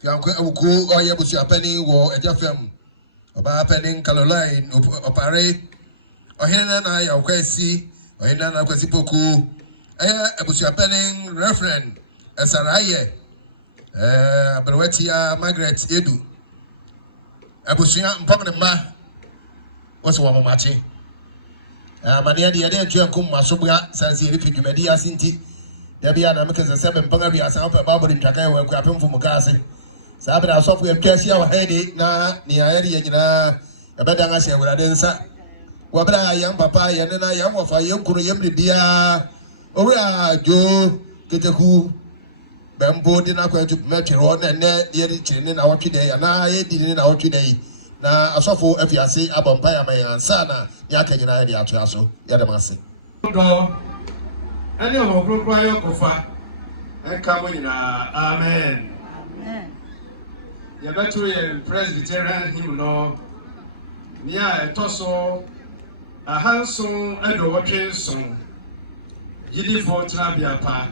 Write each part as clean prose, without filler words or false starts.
Fianco Uku or Yabusia Penny war at Jafem. Oba Penning Caroline Opare. Or Hena I Kwesi. Or Hena Kwesipoku. Abusia Penning referend. Esaraye. Beretia Margaret Edu. Abusia Mpamma was one matching. Mania the idea to come Masubra, Sansi, Media Sinti. There be an American 7 Pangabi as up a bubble in Taka where Captain from Mugasi. Sabra software Cassia headache na near Eddie, a better answer with a denser. Wabra, young papa, and then I am of a young Korean Bia. Ora, Joe, get a who. Bambo did not go to Mercury and near the chin in our today, and I didn't our today. Na asofo afiase abompa ya mayansa na yaka nyina de atoaso ya demase do ene ho krokro ayo kofa enka mo nyina amen amen ya betu ye presbyterian him no nia etoso ahanso edo wotwenso yidi fo trabia pa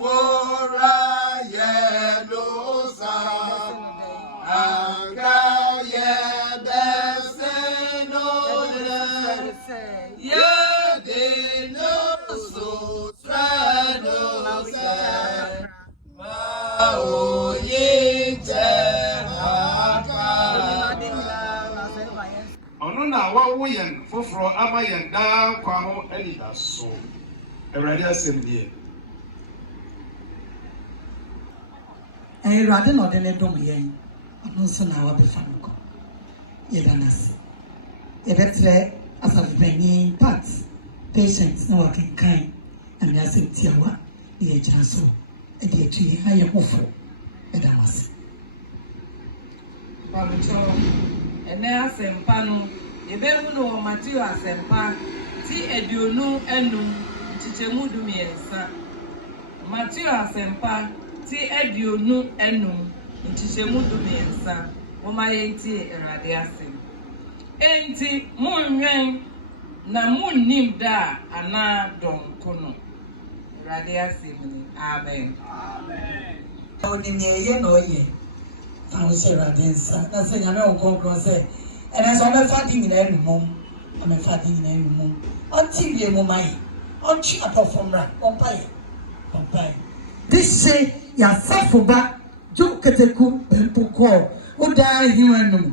wora ye no sa Anga ye bese no ye de no so trano se ma o ye te haka ono na wa wo yen foforo ama yen da kwa ho ani da so ewrade asembie ewrade no de le dom yen no so na wa be famiko ye danas ye betre asafeni part patients no working kind and ya se tiawa ye jira so e de tuye aye hofo e damas ba mcho ene asempa no ye be hu no Matthew asempa ti eduonu enum chichemu du miensa Matthew asempa ti eduonu enum Nchichemu du miensa woma yenti erade asem enti munwen na munnim da ana donko no erade asem ni amen amen oni ye no ye fa wo se erade nsa na se nyame okonkro se ene so me fa di nyina enumom me fa di nyina enumom onti wie mo mai onchi apofomra ompai this say ya safoba jo keteku empoko oda hiwanum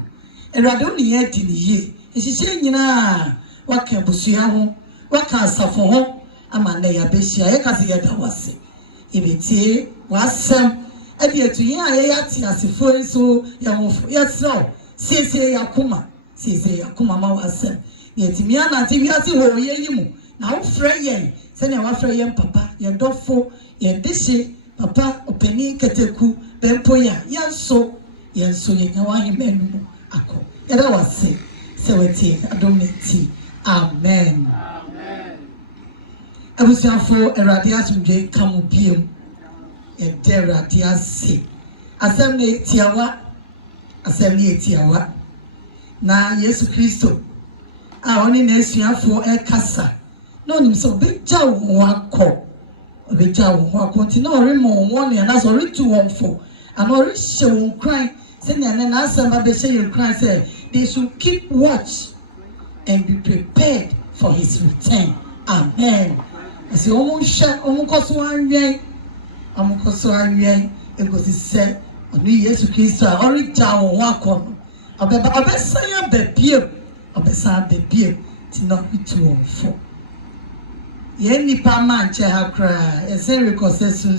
erado ni yedi ni ye ehihye nyina waka busua ho waka asafo ho ama na ya behia ye kase ye da wase ebetie wasem ade etuye aye yati asefo nso ya mofo yesro sese yakuma ma wasem yetimi ana ti wiase ho ye yimu na wo frɛ yen se na wa frɛ yen papa yen dofo yen dehye papa openi keteku bempo ya yanso ye nyawa himenu akọ yada wase se weti adometi amen abusiafo erade asumdwe kamu biem ye derade ase asem ne tiawa na Yesu Kristo a oni na esuafo kasa na onim so beja wo akọ obeja wo akọ na oremo won na so retu won fo and ori show cry say na asamba be say you cry say they should keep watch and be prepared for his return amen as you omukoso anwen egosi say oni Yesu Kristo a ori ja wo akọ no obesa bebie ti no retu won fo ye nipa manche ha kra ese reconciliation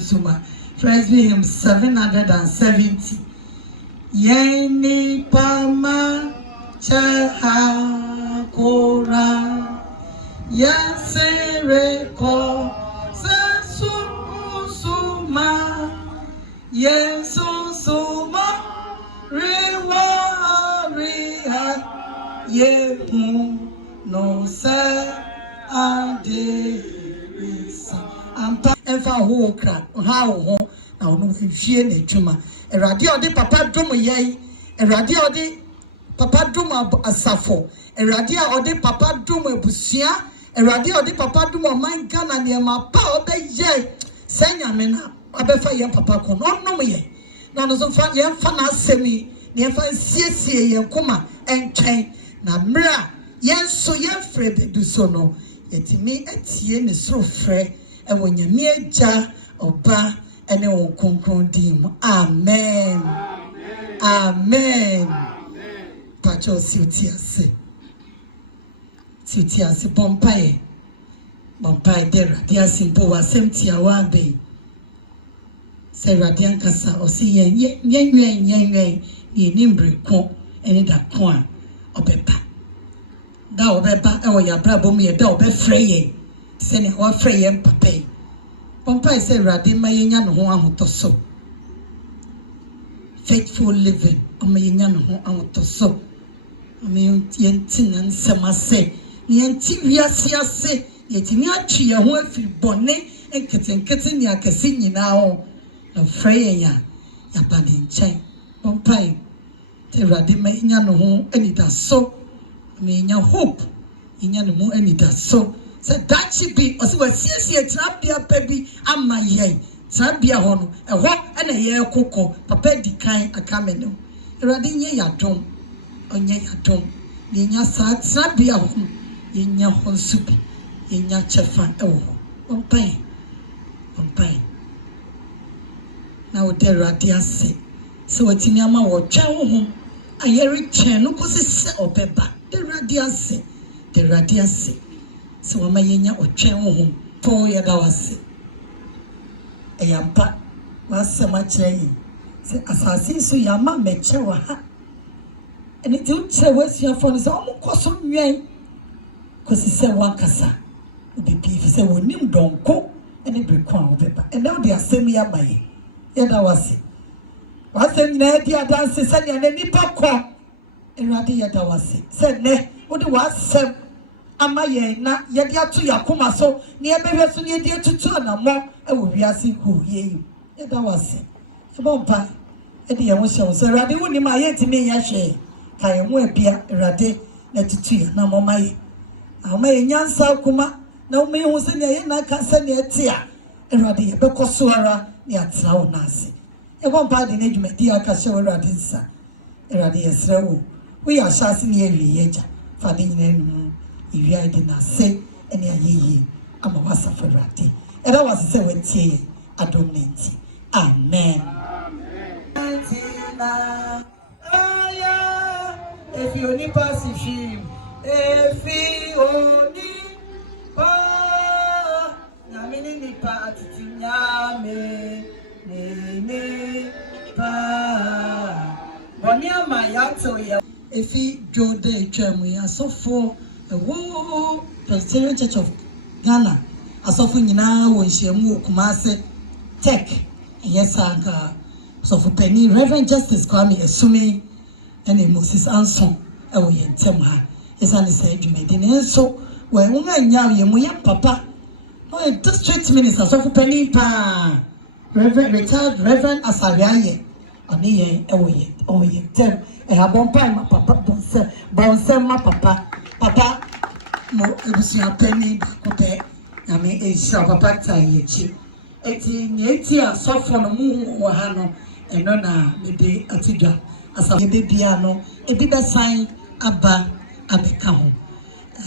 First hymn 770. Ye nipa manche ha kora ya se reconciliation Yesu suma riwa yehu no se aderisa ampa enfa ho kra ha ho na ono hwie na adwuma erade ode papa dom yei erade ode papa dom asafo erade ode papa dom abusua erade ode papa dom man Ghana ne ma pa obeye senya me na abefa yɛn papa ko no nom yɛ na no so fa yɛn fa na asɛmi ne fa siesie yɛn koma ɛntwɛn na mra yɛn so yɛn frɛ bedu so no yɛtimi atie ne soro frɛ ɛwɔ nyame agya ɔba ɛne wɔn konkron din mu amen amen pacho siutiase bompae dera dia simple wasem tia wa be se radian kasa o se yen ni nimbre ko eni da ko a obeba da obeba e wo ya brabo mu ye da obefre ye se ne wa frɛ ye mpapai bompae se radi ma yenya no ho ahotoso faithful living amayenya no ho ahotoso ame yentina nsemase ne yenti wiase yetimi atwe ye ho afiri bone enketenkete ne akase nyina ho na frɛ ya ba ne nkyɛn bompae te rade ma nya no ho anida so me nya hope nya no mu anida so sɛ dachi bi ɔse wasiesie trabia pa bi ama yɛn trabia ho no ɛhɔ ɛna yɛ kokɔ papa di kan aka me no rade nye yadom onye yadom ne nya sa trabia ho yenya ho nsubi yenya chefa ɛwɔ bompae na wo de rade ase so watimi ama wo twa wo ho ayere twen no kosi se obeba de rade ase so wama yenya otwen wo ho to ye da wase eyampa wasema kyerɛ se asase so yama meche wa ha ene ti ukyerɛ wasuafo no se omokoso nwen kosi se wakasa obibi fi se wonim donko ene breko a obeba ene wo de asɛm ya baye yeda wase nyina di adanse se ne na nipa kɔ Erade yeda wase se ne wo de wasɛm ama yɛn na yɛde ato yakoma so ne yɛbɛhwɛ so ne yɛde atutu anamɔ ɛwɔ wiase ho yɛyi yɛda wase ɛbɔmpa ɛde yɛn ho hyɛ so Erade wo ni ma yɛntimi yɛ hwɛ ka yɛn ho abia Erade na tutu yɛn na mɔma yɛ ama yɛn nyansa akoma na wo mehu sɛ ne yɛ na ka sɛ ne ɛte a Erade yɛbɛkɔ so ara ne atena wo na ase ɛbɔmpa de ne dwumadi aka hyɛ wo Erade nsa Erade yɛsrɛ wo yɛ ahyase ne yɛwie yɛgya fa de nyina nu iwia de na se ene ayeyi ama wasafa Erade era wase se wetie adomenti amen tina aya if you need passive if you need pa nyamini ni pa atitinyame ne pa boni ama yato ya efi jode twemu ya sofo Ewo Presbyterian Church of Ghana asofo nyina wo nhyiamu Kumase Tech yesa ka sofo pani Reverend Justice Kwame Esumi ene Moses Anson ewo yentem ha yesa ne say dwumedi ne nso wo enwa nya ye mu ye papa no district minister sofo pani pa retired Reverend Asariaye oni ye ewo yentem habon pa ma papa bonse ma papa mo ebusia pani bakope na me ehira papa tayechi eti nyeti asofo no mu wo ha no eno na me de atidwa asa bebia no ebi be sign aba abeka ho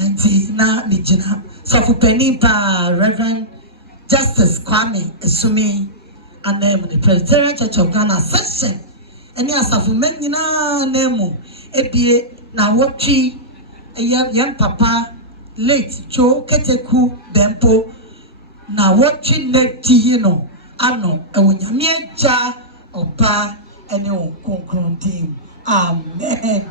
enti na me gina sofo pani pa Reverend Justice Kwame Esumi anem the Presbyterian Church of Ghana section eni asafo menyina nemu ebie na wotwi young papa late Joe Keteku Bempo na watching next no ano ewonyame ja oba ene won konkron team amen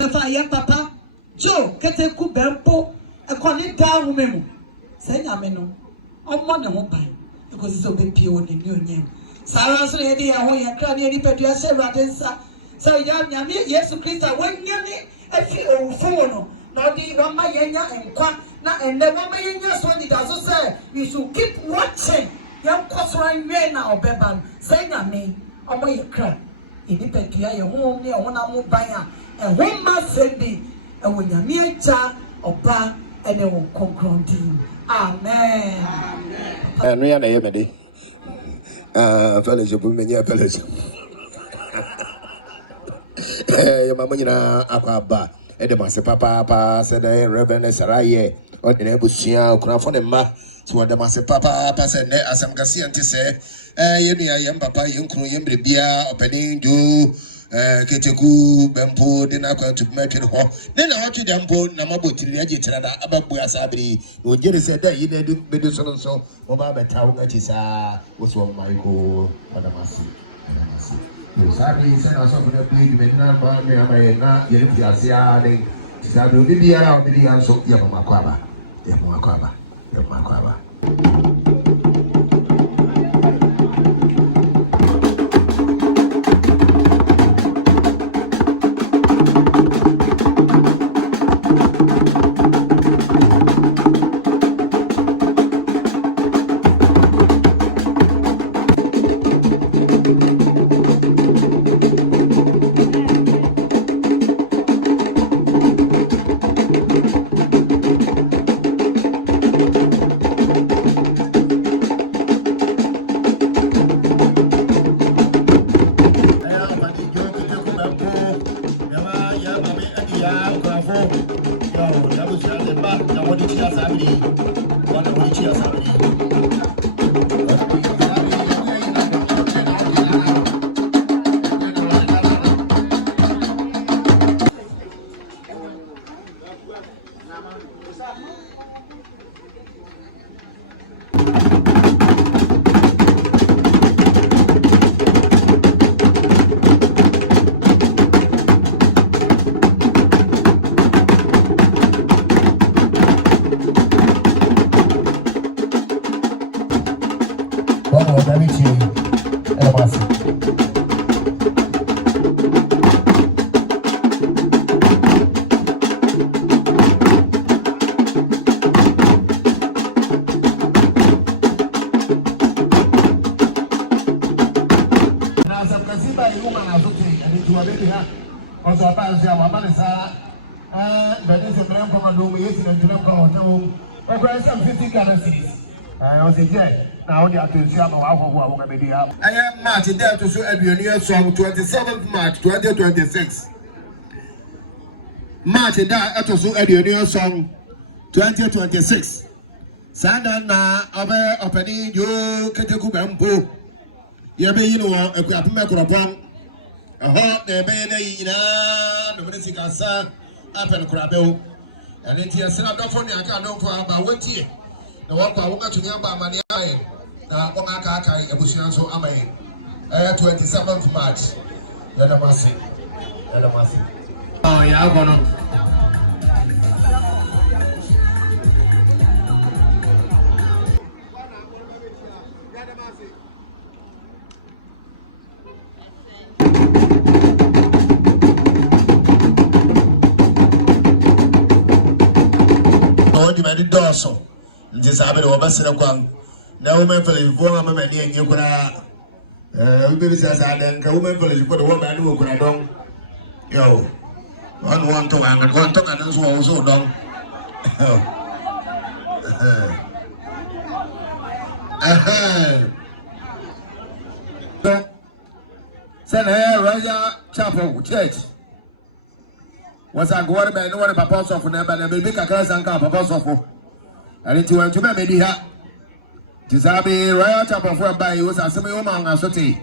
amen young papa Joe Keteku Bempo ekoni da wumemu say nyame no omo ne ho ban because so be pie woni ni onyem sara so ye de ya ho ye kra ne ni pedua se Erade nsa so nyame Yesu Kristo wonyame efi owufo no na di wama yenya enkwa na enne wama yenya so di da so say we should keep watching yan kosoro nwe na obeba say nyame omo ye kra eni pedua ye ho ne ho na mo ban a ho ma se bi ewo nyame aja oba ene wo konkron din amen enu ya na ye mede fellowship menya fellowship your mama nyina akwaba edemase papa said Reverend Saraye o de ebusia okunafo ne ma so edemase papa said ne asem kase ante se yenua yem papa yenkuru yembrebia opani do keteku bempo de na kwantu metwe ho ne na hotwe dempo na mabotiri age tirada ababu asabiri no jere se da yi na du bedu so mo ba beta wo ngachi sa wo so maiko adamasi Sabi saya rasa punya beli di mana mana jadi biasa ada. Sabi udah biara udah dia so ya mengaku apa. I am March there to show a song 27th March 2026. March there to show a song 2026. Sada na abe openi yo keteku bempo. Ye be yin wo akuape mekropon. Eho na be na yina no me sika sa apen krabew. And it is not for me, I can't know for about 1 year. The one I want to remember money. Now, Omaka, a Bushian so am I 27th March. Let them see. Oh, yeah, I'm gonna. Di doso nje sabe do basira kwan na women village bo ma ma ni enye kura we be bisa sa den ka women village ko do wo ba ni wo kura don yo on to an so don Sen Royal Chapel Church was a go by no one papa so for na ba na baby kakra sanka papa so for and it went to me here Tisabi Royal Chapel for by was a semi woman asote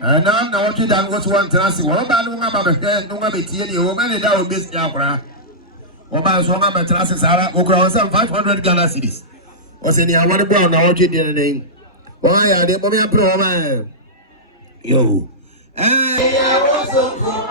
and now what you done was one trans one ba no ma be no ma be tie ni o ma ne da o be sia kra o ba so ma be trans sara o kra 500 Ghana cedis o se ni awon bo na what you dey name o ya de bo me pro ma yo ya wo so for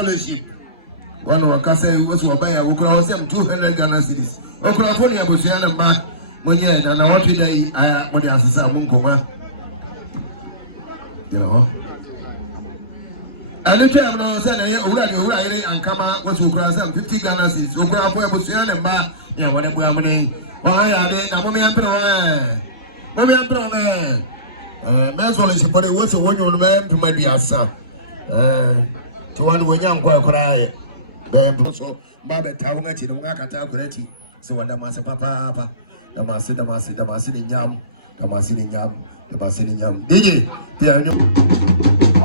fellowship. One of our say was what buy a worker was 200 Ghana cities. Oklahoma Busiana Ma, Moyen, and I want today I want to answer Munkoma. You know. And the chairman said, Uri and Kama was who cross 50 Ghana cities. Oklahoma Busiana Ma, yeah, whatever I'm saying. Why are they? I'm Mommy, man's well is about it was a 1 year old man to my dear son. To one when young cry. So, Babette Tawati, the Wakata Gretti. So, when the Massa Papa, the Massa in Yam, the Massa in Yam, the Massa in Yam. Did you? I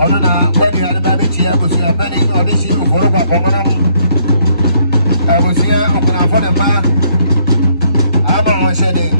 don't know when you had a baby chair, was your money or this year for a I was here on the man. I'm on shedding.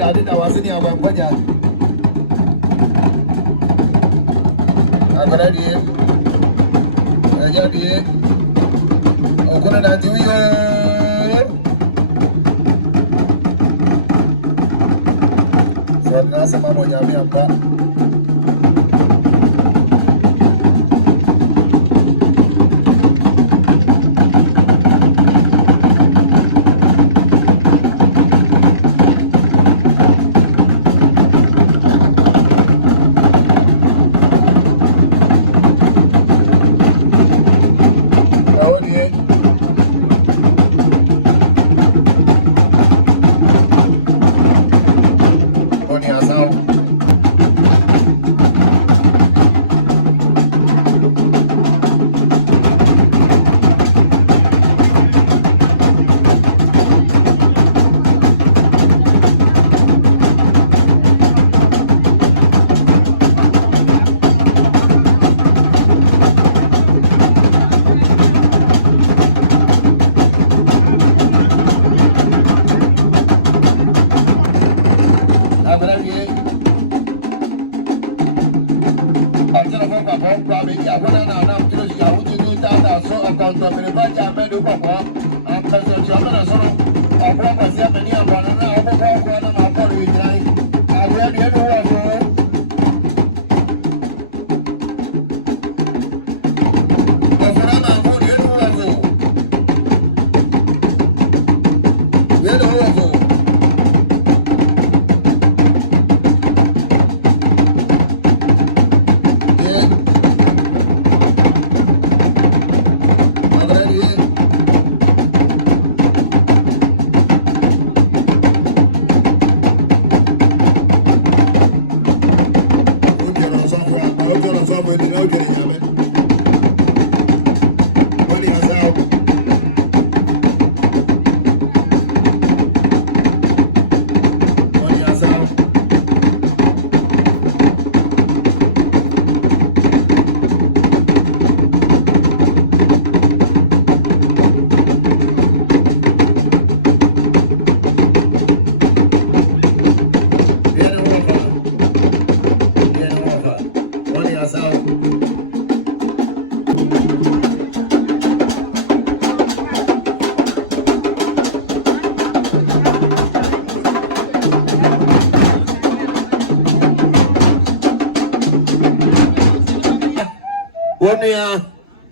I didn't know I was in your one. I'm ready. I'm going to do you. So that's a mamma yammy.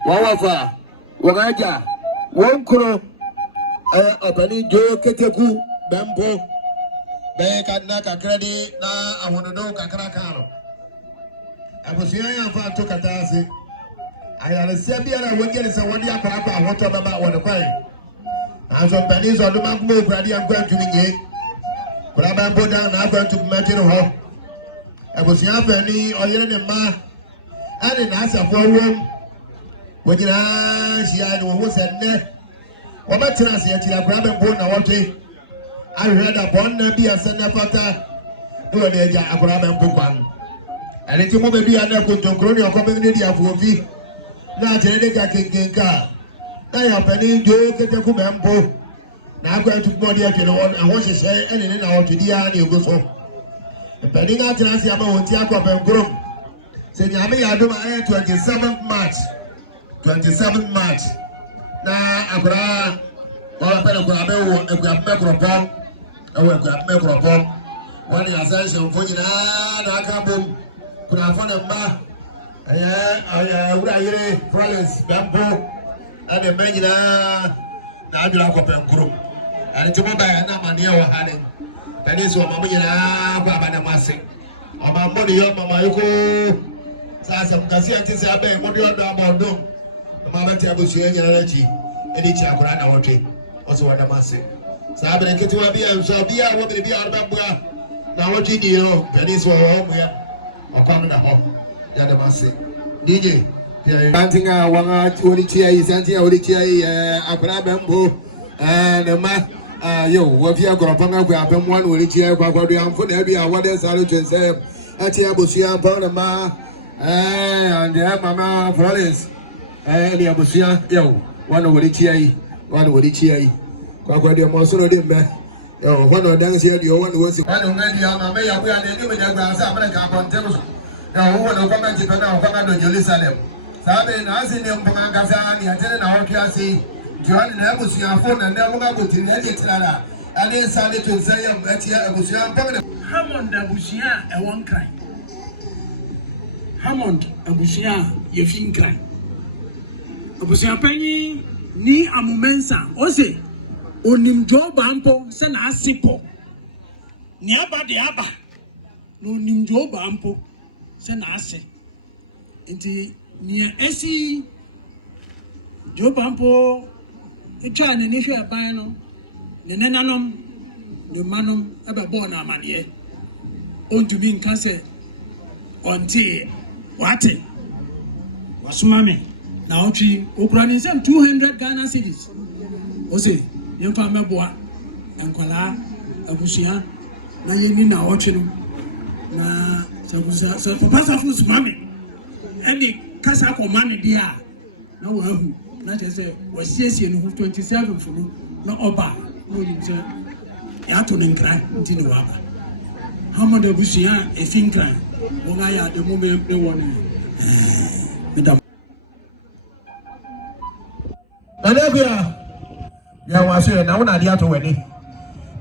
Wawafa, Wagaja, Wonkro, Abani Joe Keteku, Bambo, Naka Credit, I want to know Kakrakano. I was here to Katasi. I had a Sabia, I would get some 1 year papa, what about one of Anso mpani so do magumo kurade ankwantu nye. Kuraba boda na akwantu kumati no ho. Abusia fani oyere ne ma. Ade na asafo wom. Wojina hia no wo senne. Wobatena se akira kuraba bo na wote. Ahwe da bon na bi asenne fata. No de ja akuraba mpo kwan. Ade ti mo be bi ana kontonkro ne okobe ne di afuofi. Na atere ka kenkenka. Na ya pani jo kete ku mempo. Na akwantu mo de akere won ahwo hyehyɛ ene ne na wotudi ya na ego so. Pani na atere se ama wonti akɔbɛnkrom. Se nyame ya do ma 27th March. 27th March. Na akura wala pele ku abewo ekuapemekropom. Ewo ekuapemekropom. Wani ascension fo nyina na akabom. Kuna fo ne mba. Aya wura yire Florence Bambo. Ade menyina na adura akɔpɛnkrom. Ani tumo ba na mane wa hane. Tani so mama nyina kwa bana mase. Ama moni yo mama yuko. Sasa mkasi antisi abe modi odo abodo. Mama beti abusuye nyina lachi. Edi chi akura na wote. Oso wada mase. Sa bere kiti wa bia so bia wo bere bia arba bua. Na wote di yo. Tani so wo mu ya. Okwa na ho. Ya da mase. DJ Bantinga wanga onichia yi santia onichia yi akura bembo ne ma yo wafia goropanga kwa abemwa no onichia kwa kwado amfo na bia wade sare twense atia bosia pa na ma and mama Florence ni abosia yo wana onichia yi kwa kwado mo so no de mbe yo wana dansi ya dio wana wosi wana ngadi ya mama ya kwa na ni me da gba sa abana ka kontemo yo wana kwa manti pa na kwa do Jerusalem sabe na asini mpunga ngasa ni atene na hoki asi Joan na abusia fo na na mga buti ni ade tirara ade sale to nsaya atia abusia mpanga Hammond abusia e won kran Hammond abusia ye fin kran abusia panyi ni amumensa ose onimjo bampo se na asipo ni aba de aba no onimjo bampo se na ase nti ni esi jo bampo echa ne ni hwe ban no ne nenanom ne manom ebe bo na amane ontumi nka se onti wate wasumame na otwi okura ni sem 200 Ghana cedis ose yemfa meboa enkwala abusia na yemi na otwi no na sabusa so papa fu sumame eni kasa komane dia na wahu na chese wasiesie no 27 funu na oba no yimse ya to ne nkran ntini waba hamada busia efinkran wonga ya de mo me woni medam Alebia ya wase na wona dia to weni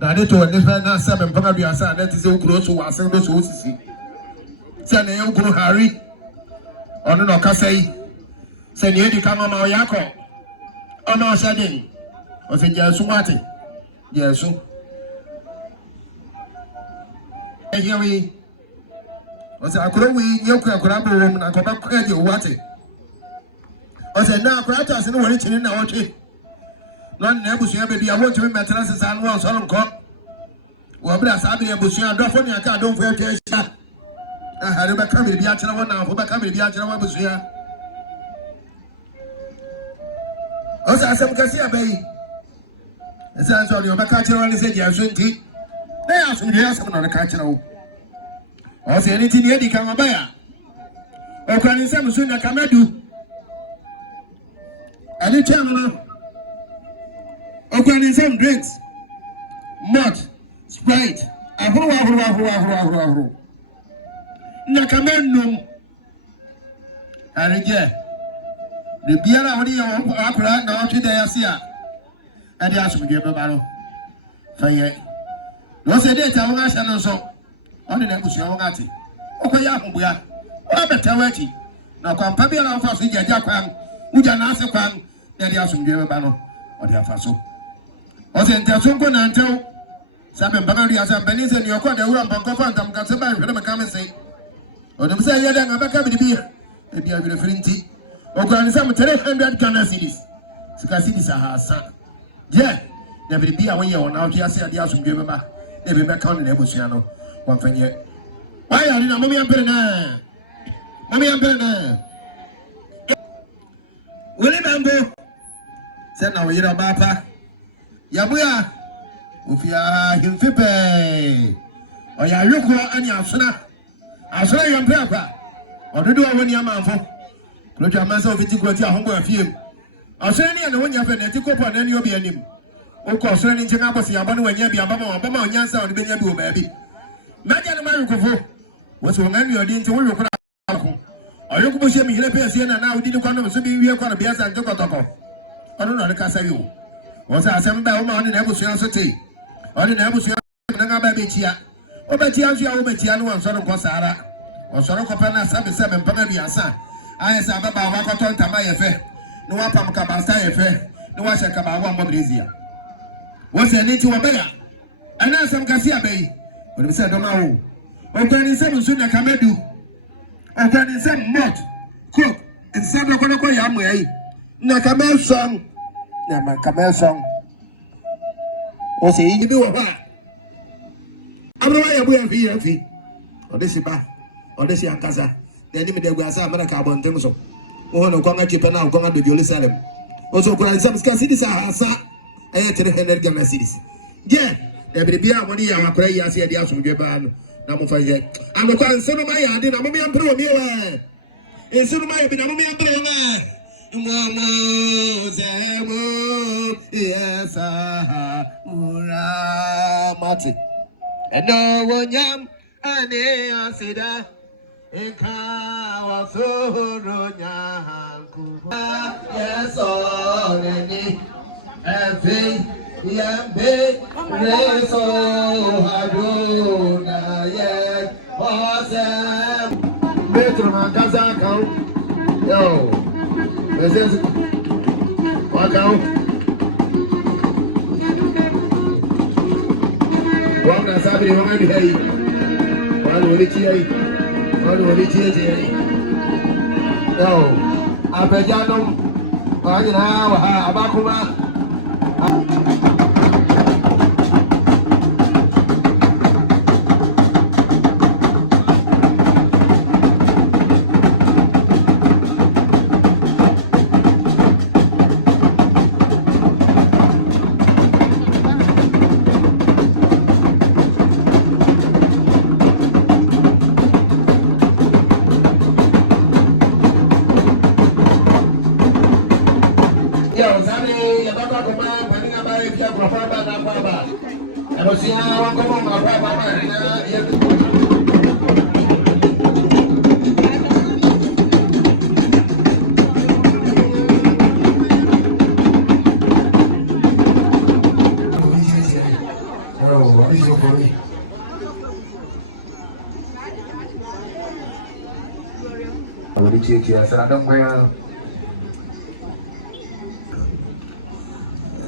na de to weni na 7 mpaka bia sa na tise ukuro so wase do so osisi se na ye ukuro hari ono no kasai se ni edi kama ma oyako ono shadin o se jesu wate jesu ehiwi o se akuro wi nyeku akura bo wom na koba kwaje wate o se na akura ta se no wori chini na wote non na ebusu ya bebi awon tumi metra se san wo so nko wo bra sa be ebusu ya dofo ni aka don fo etwa hari ba kamera bi akyere wona afo ba kamera bi akyere wa busuya o sa asem kasi abai esa so ni o ba ka akyere wona se dia so nti na ya so dia asem na ka akyere wo o se ni ti ni edi kan ba ya o kwa ni sem so na kamadu ani chamana o kwa ni sem drinks malt Sprite ahuru na kamenum arije de biara hodi ya akura na otu de yasia ade asumdwe bebaro faye no se de ta won asha no so oni na kusu won ati okoya ahobua o betawati na kwampa biara ofa so jaja kwan uja na ase kwan na de asumdwe bebaro o de afaso o se ntaso nko na ntew sabe mpaka ri asa benise ni okọ de wura mpanko fa ntam ka se ba hwede meka me sei odem se yeda ngabaka bidibia ebi abire frinti okọ ni sam 300 Ghana cedis sika cedis ahasa je na biribi a wɔyɛ wɔn na wɔde ase ade asomdwe bɛba na ebi bɛka ɔno na ebusua no wɔmfa nyɛ wɔayɛ ade na mɔmi ampere na wele bɛmbo sɛ na wɔyere ɔbaa pa yaboa ofia hemfe pɛɛ ɔyɛ awekoɔ ane asona yɛ mpɛ akwa ɔdodo a wɔni amanfo kurotwa amansa ofiti kuroti ahombo afiem ɔsona ne ɛne wonya fɛ na ɛti kopɔ na ne obi anim wokɔ ɔsona ne nkyɛn abɔsi yabɔ no wanya bi abama ɔnyansa ɔde bɛnya bi wɔ baabi mɛgya no ma awekofo wɔsɛ wɔn ani ɔde nti wowe kora ako ɔyɔko bɔ hyɛ mi hene pɛɛsie na wodi ne kwanom so bi wie kɔ no biasa nte kɔtɔkɔ ɔno na ɔde kasa yi o wɔsɛ asɛm bɛ wɔma ɔne na abusua so te ɔne na abusua na ngaba bɛkyia wobɛkyia nso a wobɛkyia no wɔnsɔre nkɔ saara ɔsɔre kɔpɛ no asɛbesɛbe mpaka biasa ayɛ sɛ abɛba wakɔtɔ ntama yɛ fɛ na wapam kabasa yɛ fɛ na wahyɛ kabaago ambɔ brezia wɔsɛ ne nti wɔbɛya ɛna asɛm kase abɛyi wɔde sɛ dɔm awo ɔkura ne nsɛm nso na kamadu ɔkura ne nsɛm mɔt kok nsɛm dɔkɔdɔkɔ yɛ amoa yi na kamɛsɔn wɔsɛ yi bi wɔ hɔ a abrewa yɛ boya fi yɛ fi ɔde si ba ɔde si ankasa na anim de aguasa amerika abɔnten so wɔn no kɔn atwe pɛ na kɔn ado jerusalem ɔsɛ ɔkura nsɛm sika cities ahasa ɛyɛ 300 Ghana cities gye ɛbere bia wɔn yɛ awakora yi ase yɛde asomdwe baa no na mo fa yɛ amekɔ nsɛm ma yɛ ade na mo yɛ mpere wɔ mi wɛ nsɛm ma yɛ bi na mo yɛ mpere wɔ mama zemo yesa muramati eno wonyam ane asida enka wasoro nyanku yeso neni efe yambe reso haduna ye osem metro mangaza kau yo Presença. Pagão. Vamos na sabe, vamos aí. Vamos ali aí. Vamos ali aí. Não. Apejano. Vai na, abacuma.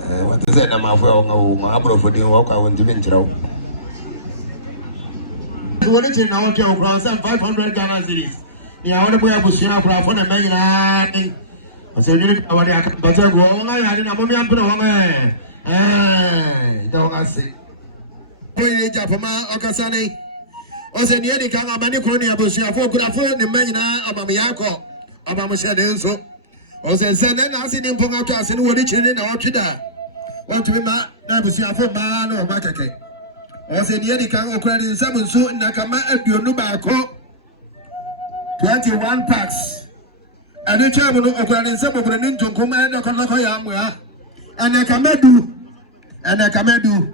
What is it? I'm afraid of walk. I want to venture. What is it now? 500 Ghana cedis. Yeah, I want to go to Busia for a phone and make it. I said, you know what I can better go on. I didn't know me. I'm put on my don't I see? Japama Okasani. I said, yeah, the Kanga Mani Konya Busia for good afford the man about Miyako. About so. I said, then I see him from us and what it in our chida. Want to be my Nabusia for man or Makake. I said, yeah, the Kanga credit 7 so in Nakama at your Nubako 21 packs. And the chairman of Ukraine some of the Ninto command a Konokoyamwa and a Kamedu and a Kamedu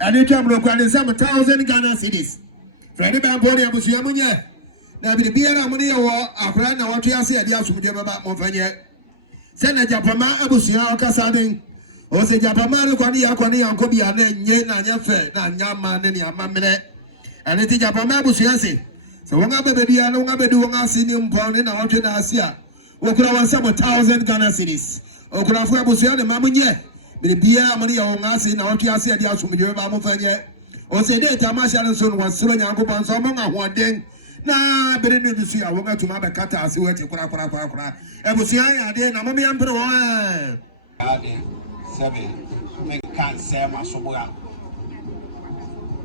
and the chairman of Ukraine 7,000 Ghana cities. Freddie Bamboni Abusiamunya. Now, the beer ammonia war, a grand or what you say at the house with about Monfanya. Send a Japama Abusia or Casading. Or say Japama, Quania, and Kobi, and then Yena, Yafe, and Yaman, and Yamamene. And it is Japama Busiasi. So one of the Diano, one of the Duang Pound in our Asia. Or could have some 1,000 Ghana cities. Or could have Busia and Mamunya. The beer ammonia or Nasi, and what you say at the house with Monfanya. Or say that Tamasha was so young upon some one day. Na bere to see I want to make kata asi weche kura ebusia ya de na mama ya mpere wa 7 can say my sobra.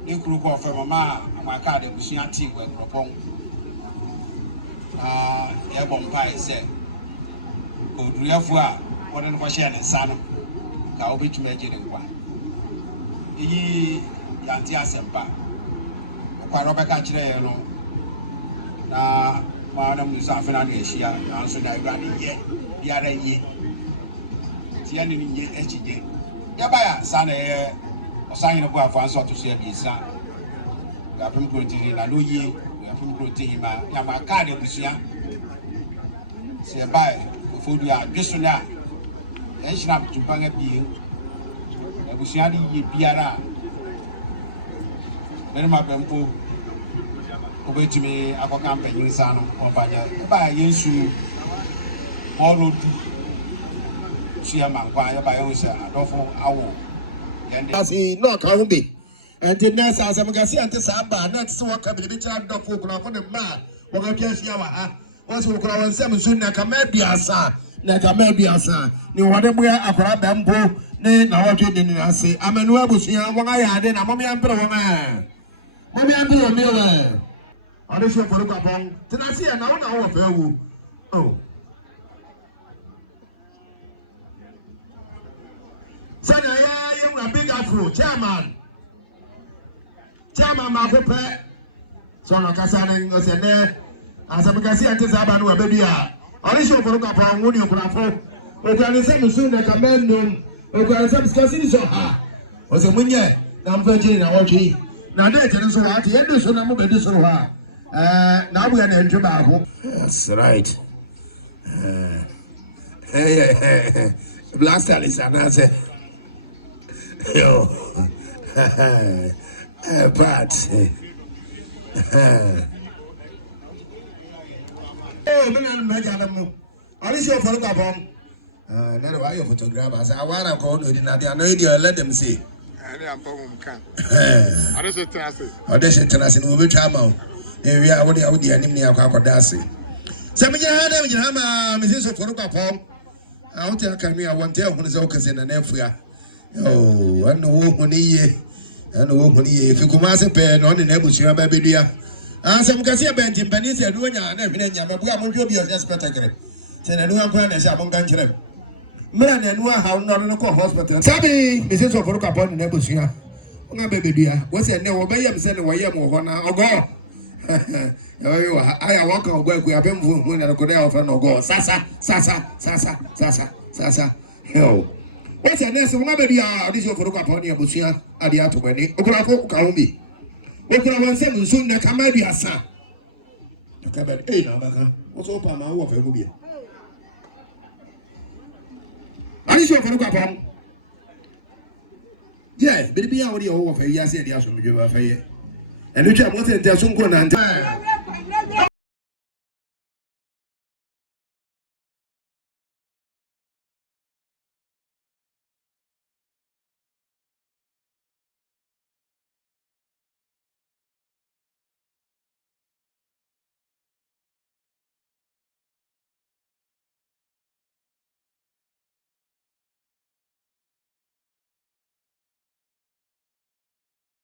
In group of Mama, my card, the Bushia tea were propon. Airborne pie said, "Good Riafua, what an Fashion and Son, I'll be to major in one. Ye Yantia Sempa, a Parobaca Chile, na Madam Musafina Asia, answered I ran yet, the other year. Tianin ye HJ. Yabaya, son, a sign of what France ought to say, his son. We have him protein, I know ye, we have him protein, my card of Busia. Say bye, food ya, Gisuna, and snap to bang a being. A Busiani ye Piara. Then my bamboo. Wait to me, I will campaign in Sano or by Yensu or road to Siaman, by Osa, Adolfo Owl. As he knock out be. And the nurse as I'm going to see and Samba, not so come to be charged of for the man. What I can see our what's who call on 7 soon, Nakamebiasa, Nakamebiasa. You want to wear a crab bamboo, then I want you to say, I'm a Nuabusia, one I had in a mommy and man. Mommy and Miller. I don't show for the couple. Then I see an hour of you. Oh. Senaya, you are big afro, chairman. Chairman, Marco Pet. So, no Cassan was a net. As I'm going to see at this Abanu, baby. I don't show for the couple, would you grapple? We're going to say soon that a man known. We're going to say discussing so hard. Was a winner. I'm virgin, I want you. Now, there's so hard. The end is so number this so hard. Now we are in Tobago. That's right. Blast Alice and I say, yo, but oh, man, make them. I wish you for the couple. Not why you photographers. I want to call you. I know you let them see. I just said, we will travel. We are only out the enemy of Kakodasi. Some Yama, Mrs. Forukapong. Out there, can we? I want to tell who is Okas in an Efria. Oh, and the woman ye, and the woman ye. If you come as a pen on the Nebuchadnezzar, baby dear. And some Cassia Bent in Penisia, doing an evidence, but we are going to be a spectacle. Send a new uncle and Shabon Ganchel. Man and one how not in a hospital. Sabi, Mrs. Forukapon in Nebuchadnezzar. My baby dear, what's your name? Obey him, send away him or go. I walk on work. We have been when I could offer no go. Sasa. Hell. What's your next one? Baby, this is for upon your Busia at the Atomani. Okolako Kaumi. Okolawan 7 soon. The Kamadia, sir. The cabin 8. What's open my work? I just for upon. Yeah, baby, I already over. Yes, yes, you have a fair. And you just wanted to